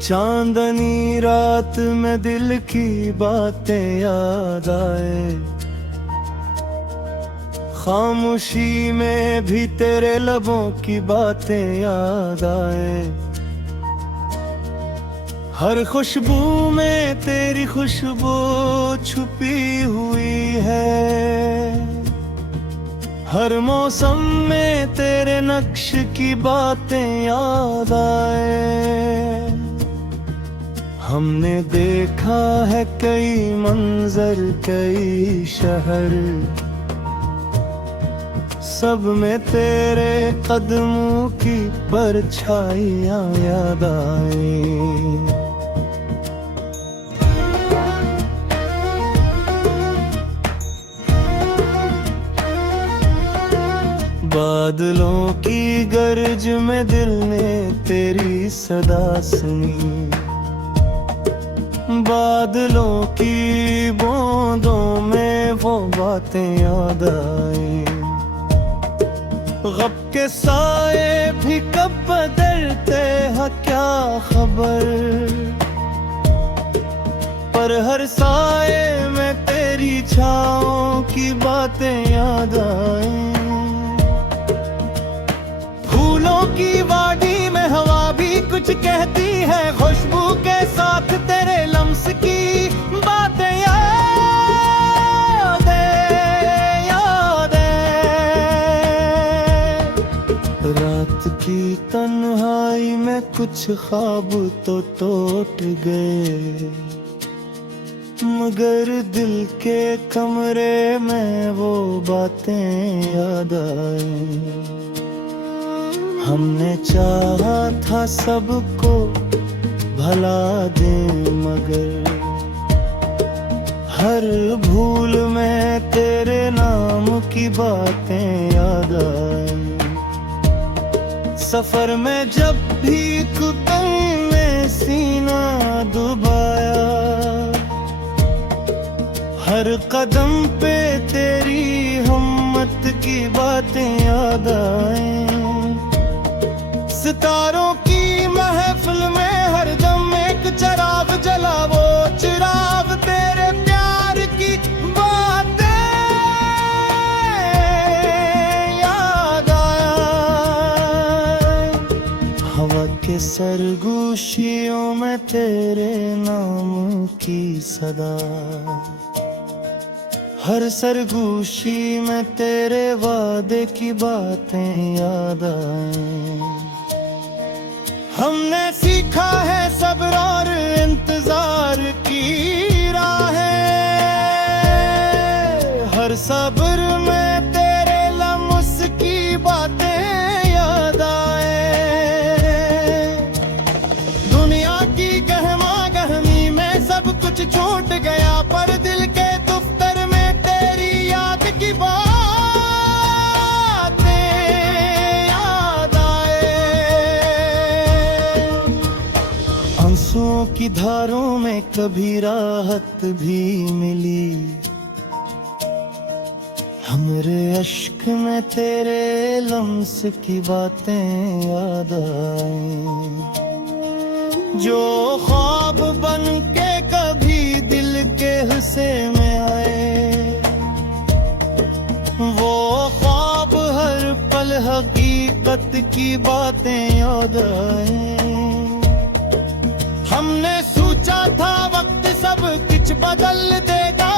चांदनी रात में दिल की बातें याद आए, खामोशी में भी तेरे लबों की बातें याद आए। हर खुशबू में तेरी खुशबू छुपी हुई है, हर मौसम में तेरे नक्श की बातें याद आए। हमने देखा है कई मंजर कई शहर, सब में तेरे कदमों की परछाइयां याद आई। बादलों की गर्ज में दिल ने तेरी सदा सुनी, बादलों की बूंदों में वो बातें याद आई। गम के साए भी कब बदलते हैं क्या खबर, पर हर साए में तेरी छाओं की बातें याद आई। फूलों की वादी में हवा भी कुछ कहती है, खुशबू के साथ तेरे लम्स की बातें याद रात की तन्हाई में कुछ ख्वाब तो टूट गए, मगर दिल के कमरे में वो बातें याद आई। हमने चाहा था सबको भला दे, मगर हर भूल में तेरे नाम की बातें याद आई। सफर में जब भी तुमने सीना डुबाया, हर कदम पे तेरी हिम्मत की बातें याद आई। सितारों की महफिल में हर दम एक चिराग जला, वो चिराग तेरे प्यार की बातें याद आया। हवा के सरगोशियों में तेरे नाम की सदा, हर सरगोशी में तेरे वादे की बातें याद आई। हमने सीखा है सब्र और इंतजार की राहें, हर सब्र में तेरे लम्स की बातें याद आए। दुनिया की गहमा गहमी में सब कुछ छूट गया, पर दिल के दफ्तर में तेरी याद की बात आंसुओं की धारों में कभी राहत भी मिली, हमरे अश्क में तेरे लम्स की बातें याद आई। जो ख्वाब बन के कभी दिल के हिस्से में आए, वो ख्वाब हर पल हकीकत की बातें याद आए। हमने सोचा था वक्त सब कुछ बदल देगा,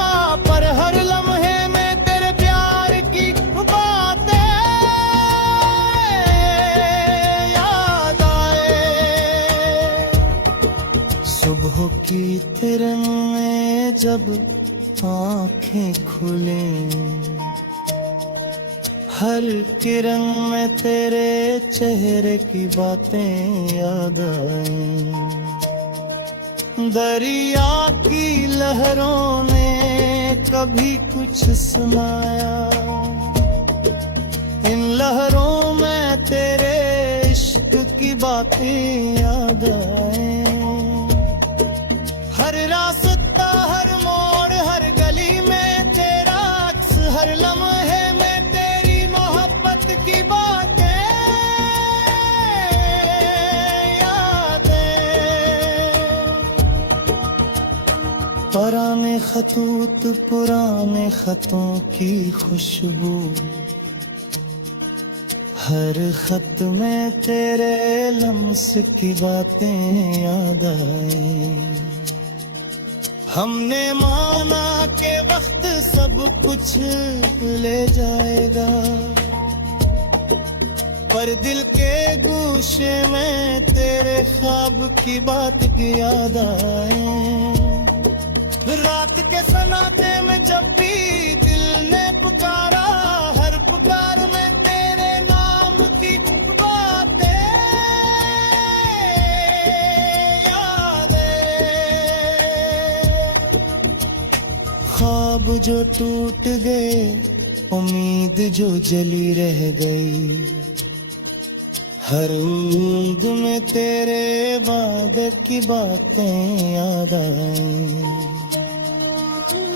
पर हर लम्हे में तेरे प्यार की बातें याद आए। सुबह की किरण में जब आंखें खुले, हर किरण में तेरे चेहरे की बातें याद आई। दरिया की लहरों ने कभी कुछ सुनाया, इन लहरों में तेरे इश्क की बातें याद आए। हर रास्ता हर मोड़ हर गली में तेरा अक्स, हर लम्हे में तेरी मोहब्बत की बातें। पुराने खतूत पुराने खतों की खुशबू, हर खत में तेरे लम्स की बातें याद आए। हमने माना के वक्त सब कुछ ले जाएगा, पर दिल के गोशे में तेरे ख्वाब की बात भी याद आए। रात के सन्नाटे में जब भी दिल ने पुकारा, हर पुकार में तेरे नाम की बातें यादें। ख्वाब जो टूट गए, उम्मीद जो जली रह गई, हर नींद में तेरे वादे की बातें याद आए।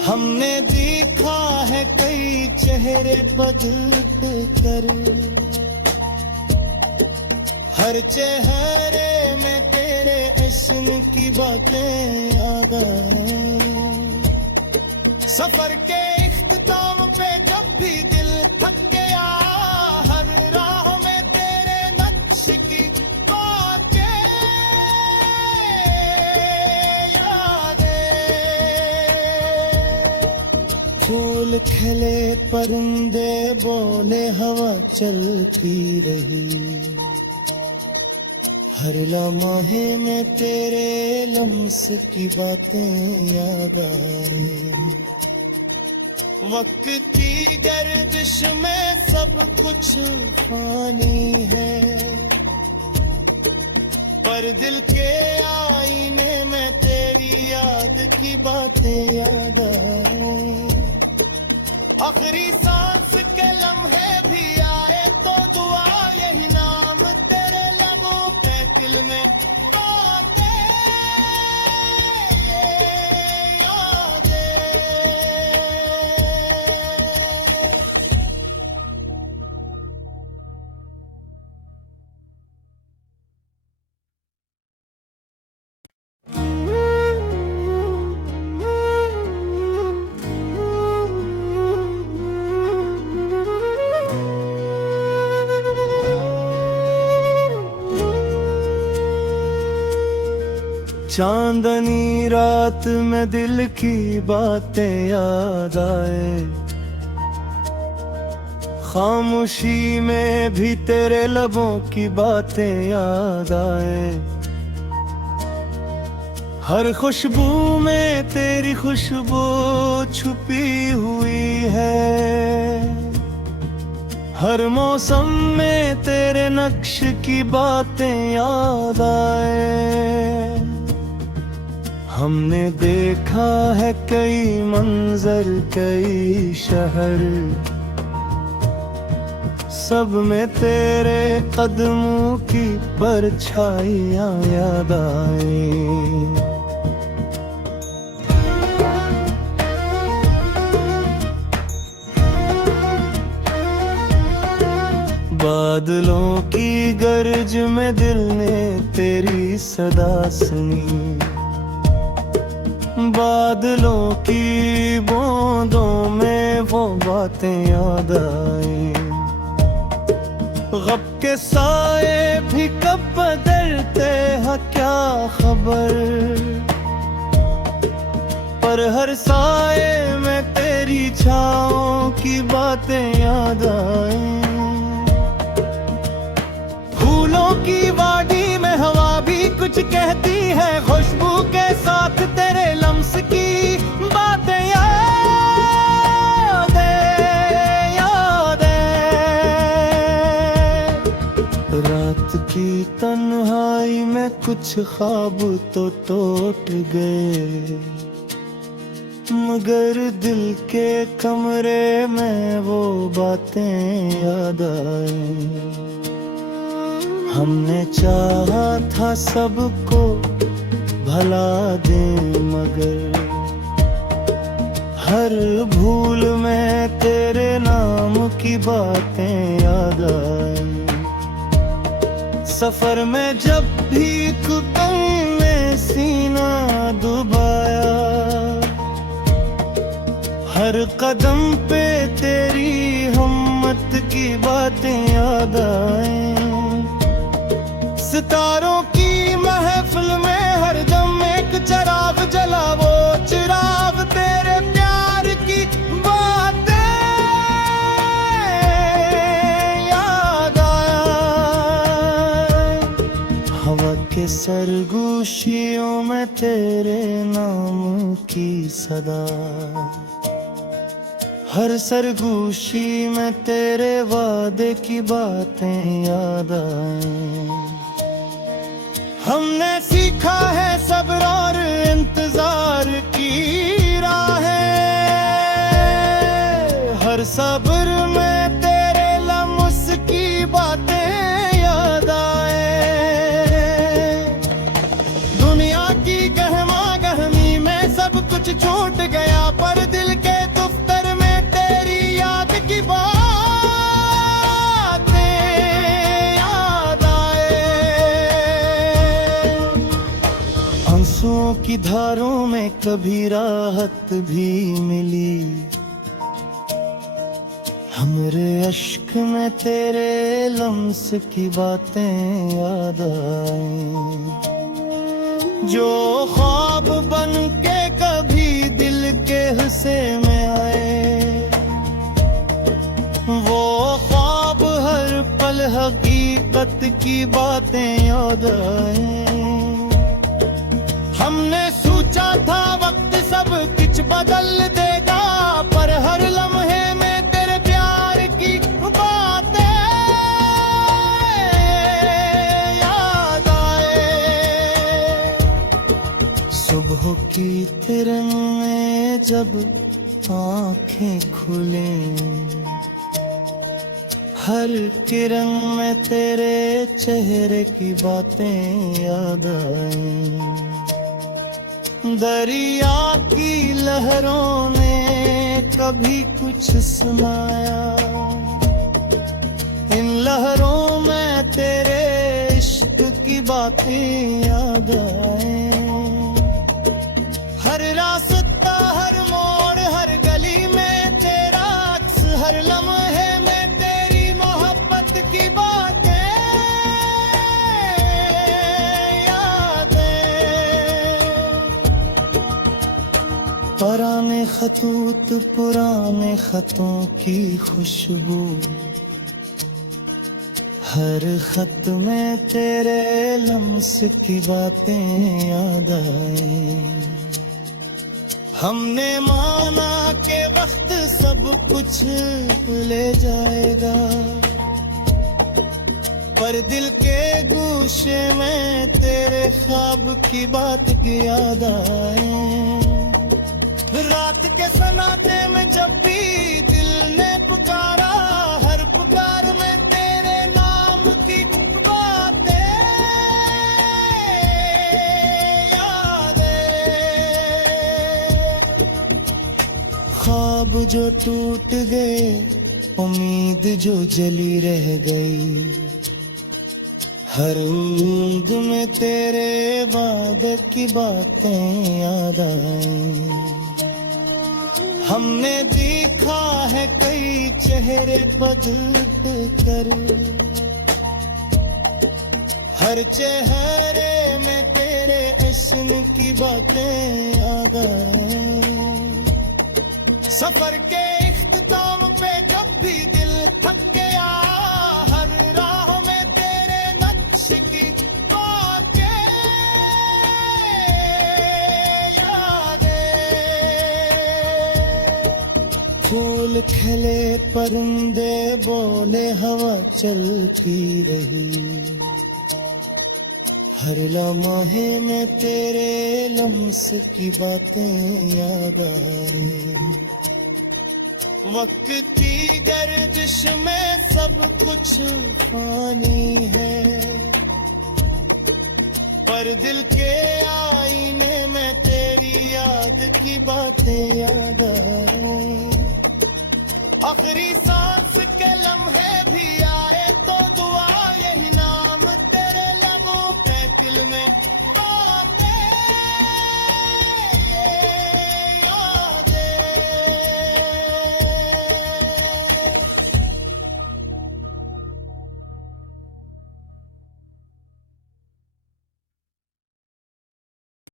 हमने देखा है कई चेहरे बदलते कर, हर चेहरे में तेरे इश्क की बातें याद आए। सफर के इख्तिताम पे जब भी दिल थक गया, हर राह में तेरे नक्श की बातें यादें। फूल खिले परिंदे बोले हवा चलती रही, हर लम्हे में तेरे लम्स की बातें याद आए। वक्त की गर्दिश में सब कुछ फानी है, पर दिल के आईने में तेरी याद की बातें याद आए। आखिरी सांस के लम्हे भी आए तो दुआ यही नाम तेरे लबों पे दिल में बातें यादें। चांदनी रात में दिल की बातें याद आए, खामोशी में भी तेरे लबों की बातें याद आए। हर खुशबू में तेरी खुशबू छुपी हुई है, हर मौसम में तेरे नक्श की बातें याद आए। हमने देखा है कई मंजर कई शहर, सब में तेरे कदमों की परछाइयां याद आए। बादलों की गर्ज में दिल ने तेरी सदा सुनी, बादलों की बूंदों में वो बातें याद आई। गम के साए भी कब बदलते हैं क्या खबर, पर हर साए में तेरी छाओं की बातें याद आई। फूलों की वादी में हवा भी कुछ कहती है, खुशबू के साथ तेरे लम्स की बातें याद है। रात की तन्हाई में कुछ ख्वाब तो टूट गए, मगर दिल के कमरे में वो बातें याद आई। हमने चाहा था सबको भला दे, मगर हर भूल में तेरे नाम की बातें याद आई। सफर में जब भी तू ने सीना डुबाया, हर कदम पे तेरी हिम्मत की बातें याद आए। सितारों की महफिल में हर दम एक चिराग जला, वो चिराग तेरे प्यार की बातें याद आया। हवा के सरगोशियों में तेरे नाम की सदा, हर सरगोशी में तेरे वादे की बातें याद आए। हमने सीखा है सब्र और इंतजार की राहें, हर सब्र में तेरे लम्स की बातें याद आए। दुनिया की गहमा गहमी में सब कुछ छूट गया, पर दिल के दफ्तर में तेरी याद की बातें याद आए। आंसुओं की धारों में कभी राहत भी मिली, हमरे अश्क में तेरे लम्स की बातें याद आई। जो ख्वाब बन के कभी दिल के हिस्से में आए, वो ख्वाब हर पल हकीकत की बातें याद आए। हमने सोचा था वक्त सब कुछ बदल देगा, पर हर लम्हे में तेरे प्यार की बातें याद आए। सुबह की किरण में जब आंखें खुले, हर किरण में तेरे चेहरे की बातें याद आए। दरिया की लहरों ने कभी कुछ सुनाया, इन लहरों में तेरे इश्क की बातें याद आए। हर रास्ता हर मोड़ हर गली में तेरा अक्स, हर लम्हे में तेरी मोहब्बत की बातें याद आए। पुराने खतूत पुराने खतों की खुशबू, हर खत में तेरे लम्स की बातें याद आए। हमने माना के वक्त सब कुछ ले जाएगा, पर दिल के गोशे में तेरे ख्वाब की बात की याद आए। रात के सन्नाटे में जब भी दिल ने पुकारा, हर पुकार में तेरे नाम की बातें याद ख्वाब जो टूट गए, उम्मीद जो जली रह गई, हर नींद में तेरे वादे की बातें याद आई। हमने देखा है कई चेहरे बदल कर, हर चेहरे में तेरे इश्क की बातें याद आए। सफर के इख्तिताम पे जब भी दिल थक गया, हर राह में तेरे नक्श की बातें यादें। फूल खिले परिंदे बोले हवा चलती रही, हर लम्हे में तेरे लम्स की बातें याद आए। वक्त की गर्दिश में सब कुछ फानी है, पर दिल के आईने में तेरी याद की बातें याद आए। आखिरी सांस के लम्हे भी